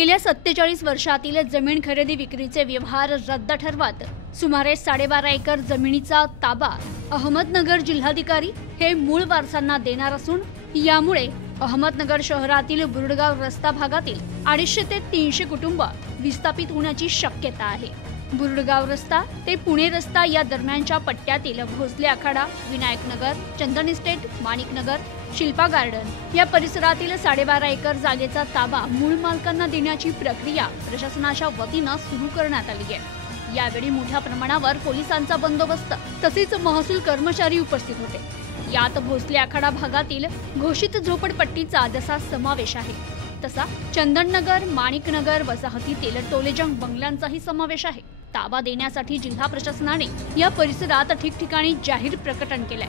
गेल्या 47 वर्षातील जमीन खरेदी विक्रीचे व्यवहार रद्द ठरवत सुमारे 12.5 एकर जमिनीचा ताबा अहमदनगर जिल्हाधिकारी हे मूळ वारसांना देणार असून यामुळे अहमदनगर शहरातील बुरडगाव रस्ता भागातील 250 ते 300 कुटुंब विस्थापित होण्याची शक्यता आहे। बुरडगाव रस्ता ते पुणे रस्ता या दरम्यानच्या पट्ट्यातील भोसले आखाडा, विनायक नगर, चंदन इस्टेट, माणिक नगर, शिल्पा गार्डन या परिसरातील 12.5 एकर जागेचा ताबा मूळ मालकांना देण्याची प्रक्रिया प्रशासनाच्या वतीने सुरू करण्यात आली आहे। यावेळी मोठ्या प्रमाणावर पोलिसांचा बंदोबस्त तसेच महसूल कर्मचारी उपस्थित होते। यात भोसले आखाडा भागातील घोषित झोपडपट्टीचा जसा समावेश आहे तसा चंदननगर, माणिकनगर वसाहतीतील टोलेजंग बंगल्यांचाही समावेश आहे। ताबा देण्यासाठी जिल्हा प्रशासनाने या परिसरात ठिकठिकाणी जाहीर प्रकटन केलंय।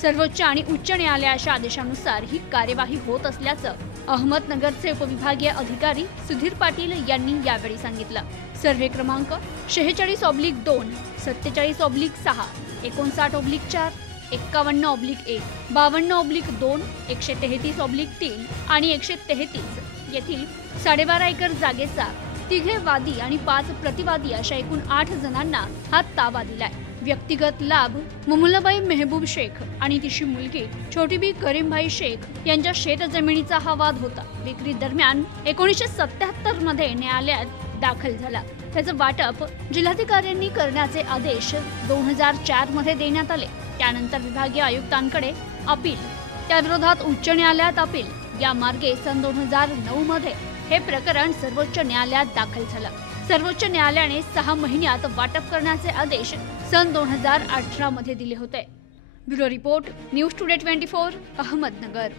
सर्वोच्च आणि उच्च न्यायालयाच्या आदेशानुसार ही कार्यवाही होत असल्याचं अहमदनगरचे उपविभागीय अधिकारी सुधीर पाटील यांनी यावेळी सांगितलं। सर्वे क्रमांक 46/2, 47/6, 59/4, 51/1, 52/2, 133/3 आणि 133 येथील 12.5 एकर जागेचा 3 वादी आणि 5 प्रतिवादी अशा एकूण 8 जणांना हा ताबा दिलाय। व्यक्तिगत लाभ मुमुलाबाई मेहबूब शेख आणि तिची मुलगी छोटीबी करीमभाई शेख यांच्या शेत जमिनीचा हा वाद होता। विक्री दरम्यान 1977 मध्ये न्यायालयात दाखल झाला। त्याचं वाटप जिल्हाधिकाऱ्यांनी करण्याचे आदेश 2004 मध्ये देण्यात आले। त्यानंतर विभागीय आयुक्तांकडे अपील, त्याविरोधात उच्च न्यायालयात अपील, या मार्गे सन 2009 मध्ये हे प्रकरण सर्वोच्च न्यायालयात दाखल झालं। सर्वोच्च न्यायालयाने 6 महिन्यात वाटप करण्याचे आदेश सन 2018 मध्ये दिले होते। Bureau report, news today 24, Ahmednagar.